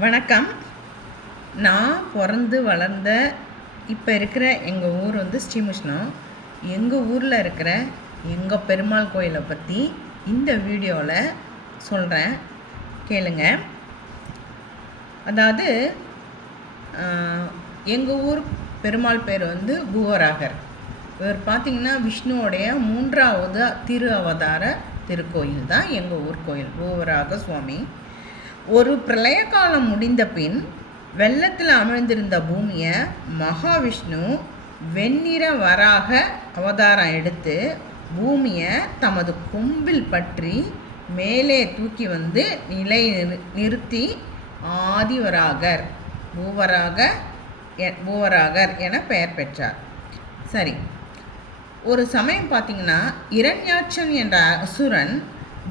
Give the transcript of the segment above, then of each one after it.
வணக்கம். நான் பிறந்து வளர்ந்த இப்போ இருக்கிற எங்கள் ஊர் வந்து ஸ்ரீமுஷ்ணம். எங்கள் ஊரில் இருக்கிற எங்கள் பெருமாள் கோயிலை பற்றி இந்த வீடியோவில் சொல்கிறேன், கேளுங்க. அதாவது எங்கள் ஊர் பெருமாள் பேர் வந்து பூவராகர். இவர் பார்த்திங்கன்னா விஷ்ணுவோடைய 3வது திரு அவதார திருக்கோயில் தான் எங்கள் ஊர் கோயில் பூவராக சுவாமி. ஒரு பிரளய காலம் முடிந்த பின் வெள்ளத்தில் அமிழ்ந்திருந்த பூமியை மகாவிஷ்ணு வெண்ணிற வராக அவதாரம் எடுத்து பூமியை தமது கொம்பில் பற்றி மேலே தூக்கி வந்து நிறுத்தி ஆதிவராகர் பூவராகர் என பெயர் பெற்றார். சரி, ஒரு சமயம் பார்த்திங்கன்னா இரண்யாட்சன் என்ற அசுரன்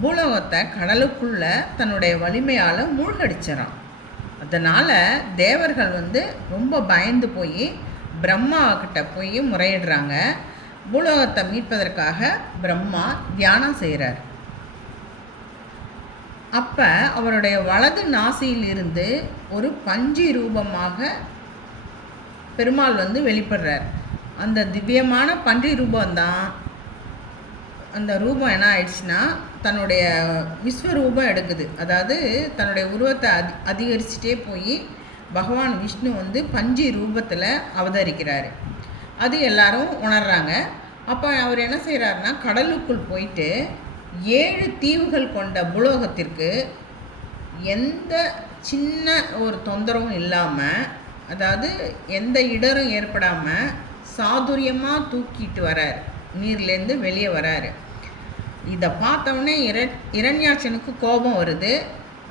பூலோகத்தை கடலுக்குள்ள தன்னுடைய வலிமையால் மூழ்கடிச்சிடறான். அதனால் தேவர்கள் வந்து ரொம்ப பயந்து போய் பிரம்மா கிட்ட போய் முறையிடுறாங்க. பூலோகத்தை மீட்பதற்காக பிரம்மா தியானம் செய்கிறார். அப்போ அவருடைய வலது நாசியிலிருந்து ஒரு பஞ்சி ரூபமாக பெருமாள் வந்து வெளிப்படுறார். அந்த திவ்யமான பன்றி ரூபந்தான், அந்த ரூபம் என்ன ஆயிடுச்சுன்னா தன்னுடைய விஸ்வரூபம் எடுக்குது. அதாவது தன்னுடைய உருவத்தை அதிகரிச்சுட்டே போய் பகவான் விஷ்ணு வந்து பஞ்சி ரூபத்தில் அவதரிக்கிறாரு. அது எல்லாரும் உணர்றாங்க. அப்போ அவர் என்ன செய்கிறாருன்னா கடலுக்குள் போயிட்டு 7 தீவுகள் கொண்ட பூலோகத்திற்கு எந்த சின்ன ஒரு தொந்தரவும் இல்லாமல், அதாவது எந்த இடரும் ஏற்படாமல் சாதுரியமாக தூக்கிட்டு வரார், நீர்லேருந்து வெளியே வராரு. இதை பார்த்தவொடனே இரண்யாட்சனுக்கு கோபம் வருது.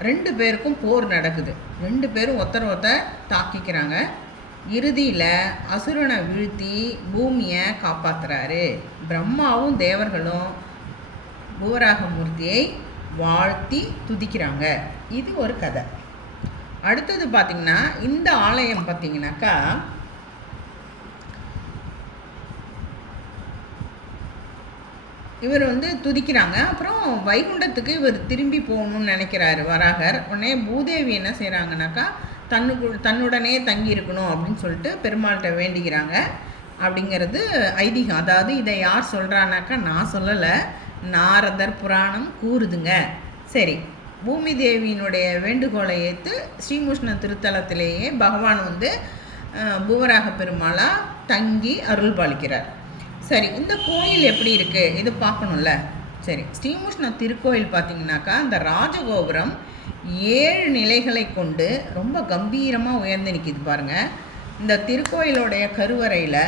2 பேருக்கும் போர் நடக்குது. 2 பேரும் ஒருத்தர் தாக்கிக்கிறாங்க. இறுதியில் அசுரனை வீழ்த்தி பூமியை காப்பாற்றுறாரு. பிரம்மாவும் தேவர்களும் பூவராகமூர்த்தியை வாழ்த்தி துதிக்கிறாங்க. இது ஒரு கதை. அடுத்தது பார்த்திங்கன்னா இந்த ஆலயம் பார்த்திங்கனாக்கா இவர் வந்து துதிக்கிறாங்க. அப்புறம் வைகுண்டத்துக்கு இவர் திரும்பி போகணும்னு நினைக்கிறாரு வராகர். உடனே பூதேவி என்ன செய்கிறாங்கனாக்கா தன்னுடனே தங்கி இருக்கணும் அப்படின்னு சொல்லிட்டு பெருமாள்கிட்ட வேண்டிக்கிறாங்க அப்படிங்கிறது ஐதீகம். அதாவது இதை யார் சொல்கிறானாக்கா நான் சொல்லலை, நாரதர் புராணம் கூறுதுங்க. சரி, பூமி தேவியினுடைய வேண்டுகோளை ஏற்று ஸ்ரீமுஷ்ண திருத்தலத்திலேயே பகவான் வந்து பூவராக பெருமாளாக தங்கி அருள் பாலிக்கிறார். சரி, இந்த கோயில் எப்படி இருக்குது இது பார்க்கணும்ல. சரி, ஸ்ரீமுஷ்ண திருக்கோயில் பார்த்திங்கனாக்கா அந்த ராஜகோபுரம் 7 நிலைகளை கொண்டு ரொம்ப கம்பீரமாக உயர்ந்து நிற்கிது பாருங்கள். இந்த திருக்கோயிலுடைய கருவறையில்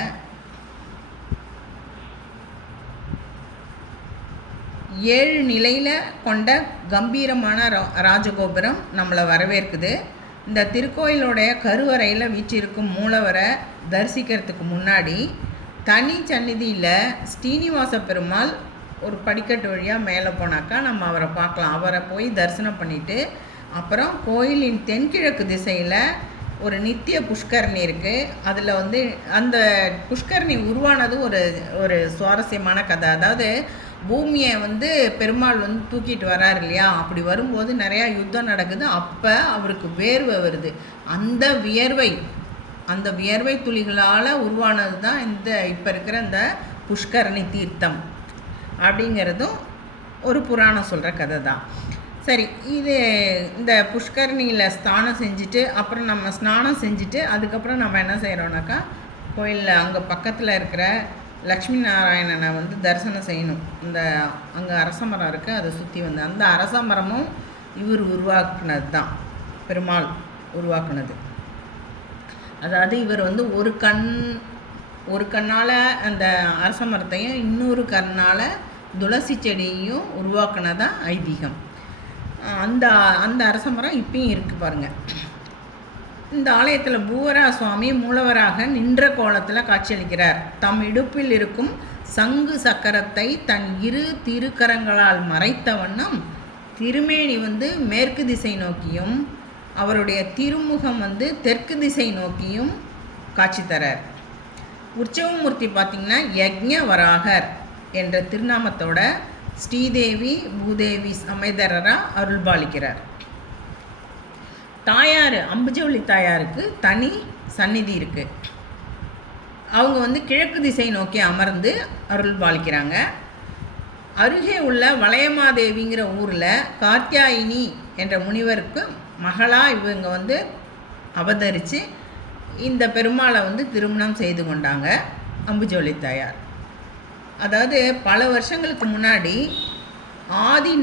7 நிலையில் கொண்ட கம்பீரமான ராஜகோபுரம் நம்மளை வரவேற்குது. இந்த திருக்கோயிலுடைய கருவறையில் வீற்றிருக்கும் மூலவரை தரிசிக்கிறதுக்கு முன்னாடி தனி சந்நிதியில் ஸ்ரீனிவாச பெருமாள் ஒரு படிக்கட்டு வழியாக மேலே போனாக்கா நம்ம அவரை பார்க்கலாம். அவரை போய் தரிசனம் பண்ணிவிட்டு அப்புறம் கோயிலின் தென்கிழக்கு திசையில் ஒரு நித்திய புஷ்கரணி இருக்குது. அதில் வந்து அந்த புஷ்கரணி உருவானது ஒரு சுவாரஸ்யமான கதை. அதாவது பூமியை வந்து பெருமாள் வந்து தூக்கிட்டு வராரு இல்லையா, அப்படி வரும்போது நிறையா யுத்தம் நடக்குது. அப்போ அவருக்கு வேர்வை வருது. அந்த வியர்வை துளிகளால் உருவானது தான் இப்போ இருக்கிற இந்த புஷ்கரணி தீர்த்தம் அப்படிங்கிறதும் ஒரு புராணம் சொல்கிற கதை தான். சரி, இந்த புஷ்கரணியில் ஸ்நானம் செஞ்சுட்டு அப்புறம் நம்ம ஸ்நானம் செஞ்சுட்டு அதுக்கப்புறம் நம்ம என்ன செய்கிறோம்னாக்கா கோயிலில் அங்கே பக்கத்தில் இருக்கிற லக்ஷ்மி நாராயணனை வந்து தரிசனம் செய்யணும். அங்கே அரச மரம் இருக்குது, அதை சுற்றி வந்து அந்த அரச மரமும் இவர் உருவாக்குனது தான், பெருமாள் உருவாக்குனது. அதாவது இவர் வந்து ஒரு கண்ணால் அந்த அரச மரத்தையும் இன்னொரு கண்ணால் துளசி செடியையும் உருவாக்குனதான் ஐதீகம். அந்த அரச மரம் இப்பயும் இருக்குது பாருங்கள். இந்த ஆலயத்தில் பூவரா சுவாமி மூலவராக நின்ற கோலத்தில் காட்சியளிக்கிறார். தம் இடுப்பில் இருக்கும் சங்கு சக்கரத்தை தன் 2 திருக்கரங்களால் மறைத்த வண்ணம் திருமேனி வந்து மேற்கு திசை நோக்கியும் அவருடைய திருமுகம் வந்து தெற்கு திசை நோக்கியும் காட்சி தரார். உற்சவமூர்த்தி பார்த்திங்கன்னா யக்ஞவராகர் என்ற திருநாமத்தோட ஸ்ரீதேவி பூதேவி சமேதரராக அருள்பாலிக்கிறார். தாயார் அம்புஜவள்ளி தாயாருக்கு தனி சந்நிதி இருக்குது. அவங்க வந்து கிழக்கு திசை நோக்கி அமர்ந்து அருள் பாலிக்கிறாங்க. அருகே உள்ள வளையமாதேவிங்கிற ஊரில் கார்த்தியாயினி என்ற முனிவருக்கு மகளாக இவங்க வந்து அவதரித்து இந்த பெருமாளை வந்து திருமணம் செய்து கொண்டாங்க அம்புஜவள்ளி தாயார். அதாவது பல வருஷங்களுக்கு முன்னாடி ஆதி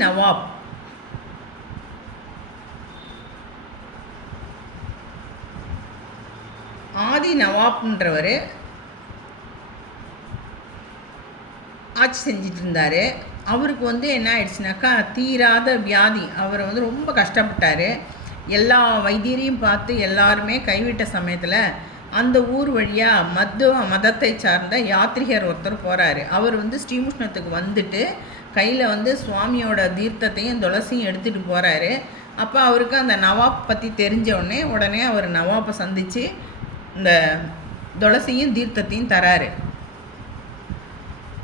நவாப்ன்றவர் ஆட்சி செஞ்சிட்டு இருந்தார். அவருக்கு வந்து என்ன ஆயிடுச்சுனாக்கா தீராத வியாதி. அவர் வந்து ரொம்ப கஷ்டப்பட்டார். எல்லா வைத்தியரையும் பார்த்து எல்லாருமே கைவிட்ட சமயத்தில் அந்த ஊர் வழியாக மதத்தை சார்ந்த யாத்ரிகர் ஒருத்தர் போகிறாரு. அவர் வந்து ஸ்ரீமுஷ்ணத்துக்கு வந்துட்டு கையில் வந்து சுவாமியோட தீர்த்தத்தையும் துளசியும் எடுத்துகிட்டு போகிறாரு. அப்போ அவருக்கு அந்த நவாப் பற்றி தெரிஞ்ச உடனே அவர் நவாப்பை சந்தித்து இந்த துளசியும் தீர்த்தத்தையும் தராரு.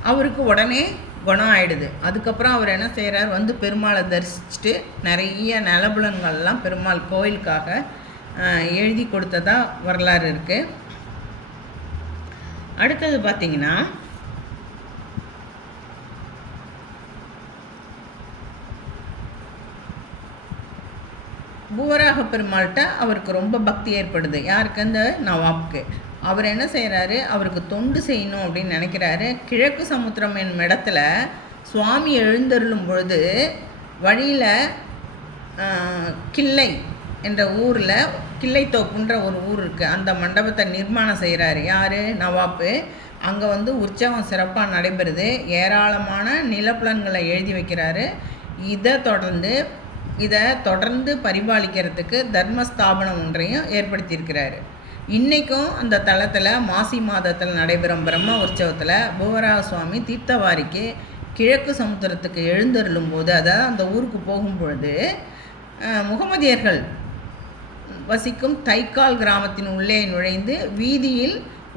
அவருக்கு உடனே குணம் ஆகிடுது. அதுக்கப்புறம் அவர் என்ன செய்கிறார், வந்து பெருமாளை தரிசிச்சுட்டு நிறைய நலபுலன்கள்லாம் பெருமாள் கோயிலுக்காக எழுதி கொடுத்ததா வரலாறு இருக்குது. அடுத்தது பார்த்திங்கன்னா பூவராக பெருமாள்கிட்ட அவருக்கு ரொம்ப பக்தி ஏற்படுது. யாருக்கு? அந்த நவாப்க்கு. அவர் என்ன செய்கிறாரு, அவருக்கு தொண்டு செய்யணும் அப்படின்னு நினைக்கிறாரு. கிழக்கு சமுத்திரம் என்னும் இடத்துல சுவாமி எழுந்தருளும் பொழுது வழியில் கிள்ளை என்ற ஊரில் கிள்ளைத்தோப்புன்ற ஒரு ஊர் இருக்குது. அந்த மண்டபத்தை நிர்மாணம் செய்கிறாரு. யார்? நவாப்பு. அங்கே வந்து உற்சவம் சிறப்பாக நடைபெறுது. ஏராளமான நிலப்புலன்களை எழுதி வைக்கிறாரு. இதை தொடர்ந்து பரிபாலிக்கிறதுக்கு தர்மஸ்தாபனம் ஒன்றையும் ஏற்படுத்தியிருக்கிறாரு. இன்றைக்கும் அந்த தளத்தில் மாசி மாதத்தில் நடைபெறும் பிரம்ம உற்சவத்தில் பூவராக சுவாமி தீர்த்தவாரிக்கு கிழக்கு சமுத்திரத்துக்கு எழுந்தருளும் போது, அதாவது அந்த ஊருக்கு போகும்பொழுது முகமதியர்கள் வசிக்கும் தைக்கால் கிராமத்தின் உள்ளே நுழைந்து வீதியில்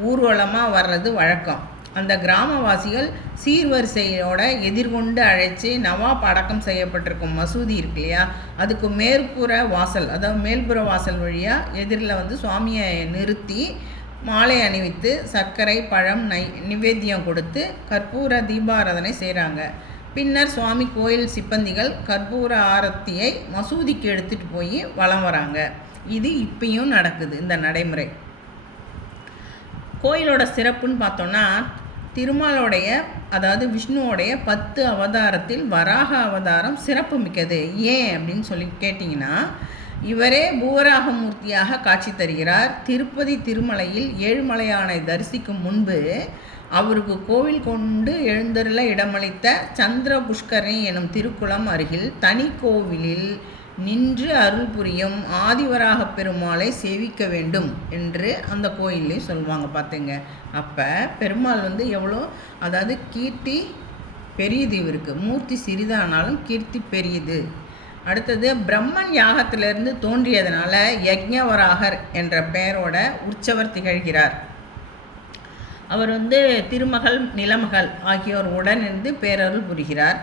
ஊர்வலமாக வர்றது வழக்கம். அந்த கிராமவாசிகள் சீர்வரிசையோட எதிர்கொண்டு அழைச்சி நவாப் அடக்கம் செய்யப்பட்டிருக்கும் மசூதி இருக்கு இல்லையா, அதுக்கு மேற்புற வாசல், அதாவது மேல்புற வாசல் வழியாக எதிரில் வந்து சுவாமியை நிறுத்தி மாலை அணிவித்து சர்க்கரை பழம் நிவேத்தியம் கொடுத்து கற்பூர தீபாராதனை செய்கிறாங்க. பின்னர் சுவாமி கோயில் சிப்பந்திகள் கற்பூர ஆரத்தியை மசூதிக்கு எடுத்துகிட்டு போய் வலம் வராங்க. இது இப்பயும் நடக்குது இந்த நடைமுறை. கோயிலோட சிறப்புன்னு பார்த்தோன்னா, திருமாலோடைய அதாவது விஷ்ணுவோடைய 10 அவதாரத்தில் வராக அவதாரம் சிறப்பு மிக்கது. ஏன் அப்படின்னு சொல்லி கேட்டிங்கன்னா, இவரே பூவராக மூர்த்தியாக காட்சி தருகிறார். திருப்பதி திருமலையில் ஏழுமலையானை தரிசிக்கும் முன்பு அவருக்கு கோவில் கொண்டு எழுந்தருள இடமளித்த சந்திர புஷ்கரணி எனும் திருக்குளம் அருகில் தனி கோவிலில் நின்று அருள் புரியும் ஆதிவராக பெருமாளை சேவிக்க வேண்டும் என்று அந்த கோயிலே சொல்லுவாங்க. பார்த்துங்க, அப்போ பெருமாள் வந்து எவ்வளோ, அதாவது கீர்த்தி பெரியது இவருக்கு. மூர்த்தி சிறிதானாலும் கீர்த்தி பெரியது. அடுத்தது பிரம்மன் யாகத்திலிருந்து தோன்றியதுனால யக்ஞவராகர் என்ற பெயரோட உற்சவர் திகழ்கிறார். அவர் வந்து திருமகள் நிலமகள் ஆகியோர் உடனிருந்து பேரருள் புரிகிறார்.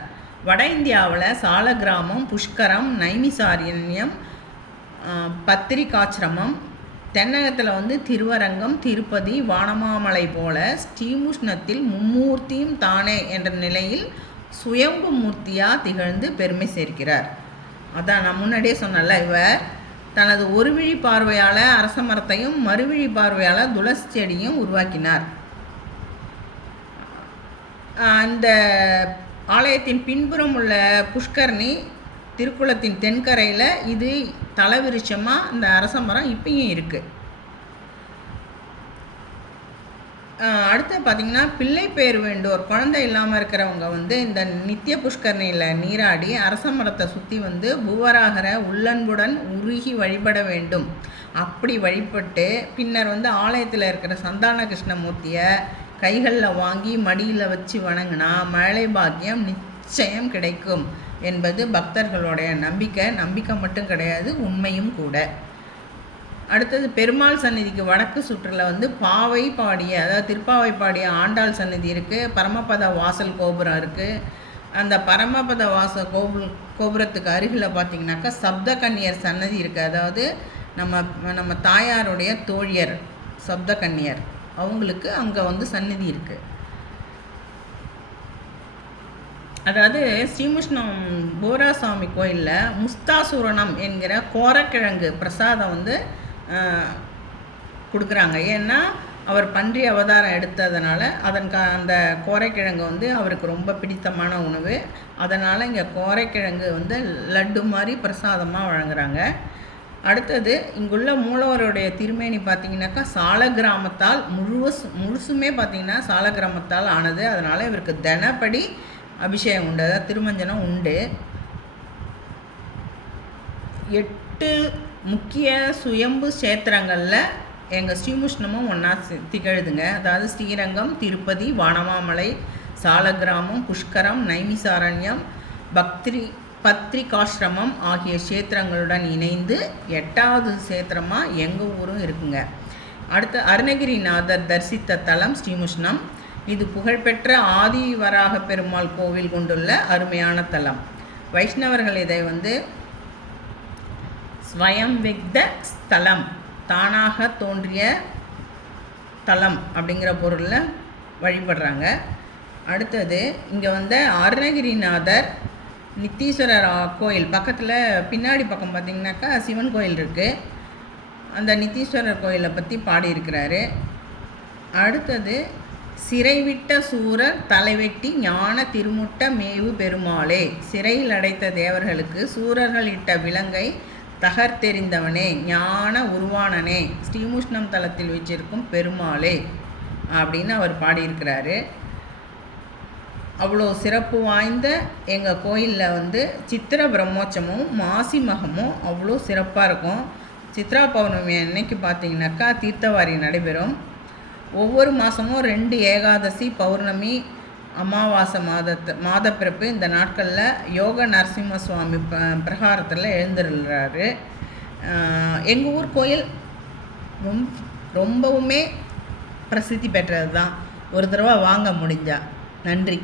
வட இந்தியாவில் சால கிராமம், புஷ்கரம், நைமிசாரண்யம், பத்திரிகாச்சிரமம், தென்னகத்தில் வந்து திருவரங்கம், திருப்பதி, வானமாமலை போல ஸ்ரீமுஷ்ணத்தில் மும்மூர்த்தியும் தானே என்ற நிலையில் சுயம்பு மூர்த்தியாக திகழ்ந்து பெருமை சேர்க்கிறார். அதான் நான் முன்னாடியே சொன்னல, இவர் தனது ஒரு விழி பார்வையால் அரச மரத்தையும் மறுவிழி பார்வையால் துளசி செடியும் உருவாக்கினார். இந்த ஆலயத்தின் பின்புறம் உள்ள புஷ்கரணி திருக்குளத்தின் தென்கரையில் இது தலவிருட்சமாக இந்த அரச மரம் இப்பயும் இருக்குது. அடுத்து பார்த்திங்கன்னா, பிள்ளை பேர் வேண்டோர், குழந்தை இல்லாமல் இருக்கிறவங்க வந்து இந்த நித்திய புஷ்கரணியில் நீராடி அரச மரத்தை சுற்றி வந்து பூவராகரை உள்ளன்புடன் உருகி வழிபட வேண்டும். அப்படி வழிபட்டு பின்னர் வந்து ஆலயத்தில் இருக்கிற சந்தான கிருஷ்ணமூர்த்தியை கைகளில் வாங்கி மடியில் வச்சு வணங்கினா மழை பாக்கியம் நிச்சயம் கிடைக்கும் என்பது பக்தர்களுடைய நம்பிக்கை மட்டும் கிடையாது, உண்மையும் கூட. அடுத்தது பெருமாள் சந்நிதிக்கு வடக்கு சுற்றில் வந்து பாவை பாடிய, அதாவது திருப்பாவை பாடிய ஆண்டாள் சந்நிதி இருக்குது. பரமபத வாசல் கோபுரம் இருக்குது. அந்த பரமபத வாசல் கோபுரத்துக்கு அருகில் பார்த்திங்கனாக்கா சப்த கன்னியர் சன்னதி இருக்குது. அதாவது நம்ம நம்ம தாயாருடைய தோழியர் சப்தகன்னியர் அவங்களுக்கு அங்கே வந்து சந்நிதி இருக்குது. அதாவது ஸ்ரீமுஷ்ணம் போராசாமி கோயிலில் முஸ்தாசூரணம் என்கிற கோரக்கிழங்கு பிரசாதம் வந்து கொடுக்குறாங்க. ஏன்னா அவர் பன்றி அவதாரம் எடுத்ததுனால அந்த கோரைக்கிழங்கு வந்து அவருக்கு ரொம்ப பிடித்தமான உணவு. அதனால் இங்கே கோரைக்கிழங்கு வந்து லட்டு மாதிரி பிரசாதமாக வழங்குறாங்க. அடுத்தது இங்குள்ள மூலவருடைய திருமேனி பார்த்திங்கனாக்கா சால கிராமத்தால் முழுசுமே பார்த்திங்கன்னா சால கிராமத்தால் ஆனது. அதனால் இவருக்கு தினப்படி அபிஷேகம் உண்டு, அதாவது திருமஞ்சனம் உண்டு. 8 முக்கிய சுயம்பு கஷேத்திரங்களில் எங்கள் ஸ்ரீமுஷ்ணமும் ஒன்றா திகழுதுங்க. அதாவது ஸ்ரீரங்கம், திருப்பதி, வானமாமலை, சாலக்கிராமம், புஷ்கரம், நைமிசாரண்யம், பத்ரிகாசிரமம் ஆகிய கஷேத்திரங்களுடன் இணைந்து 8வது கஷேத்திரமாக எங்கள் ஊரும் இருக்குங்க. அடுத்து அருணகிரிநாதர் தரிசித்த தலம் ஸ்ரீமுஷ்ணம். இது புகழ்பெற்ற ஆதிவராக பெருமாள் கோவில் கொண்டுள்ள அருமையான தலம். வைஷ்ணவர்கள் இதை வந்து ஸ்வயம்விக்த ஸ்தலம், தானாக தோன்றிய தலம் அப்படிங்கிற பொருளில் வழிபடுறாங்க. அடுத்தது இங்கே வந்து அருணகிரிநாதர் நித்தீஸ்வரர் கோயில் பக்கத்தில் பின்னாடி பக்கம் பார்த்திங்கனாக்கா சிவன் கோயில் இருக்குது. அந்த நித்தீஸ்வரர் கோயிலை பற்றி பாடியிருக்கிறாரு. அடுத்தது சிறைவிட்ட சூரர் தலைவெட்டி ஞான திருமுட்ட மேவு பெருமாளே, சிறையில் அடைத்த தேவர்களுக்கு சூரர்கள் இட்ட விலங்கை தகர்த்தெறிந்தவனே, ஞான உருவானனே, ஸ்ரீமுஷ்ணம் தலத்தில் வச்சிருக்கும் பெருமாளே அப்படின்னு அவர் பாடியிருக்கிறாரு. அவ்வளோ சிறப்பு வாய்ந்த எங்கள் கோயிலில் வந்து சித்திர பிரம்மோற்சவமும் மாசி மகமும் அவ்வளோ சிறப்பாக இருக்கும். சித்ரா பௌர்ணமி அன்னைக்கு பார்த்திங்கனாக்கா தீர்த்தவாரி நடைபெறும். ஒவ்வொரு மாதமும் 2 ஏகாதசி, பௌர்ணமி, அமாவாசை மாதப்பிறப்பு இந்த நாட்களில் யோக நரசிம்ம சுவாமி பிரகாரத்தில் எழுந்துள்ளாரு. எங்கள் ஊர் கோயில் ரொம்பவுமே பிரசித்தி பெற்றது தான். ஒரு தடவை வாங்க முடிஞ்சா. நன்றி.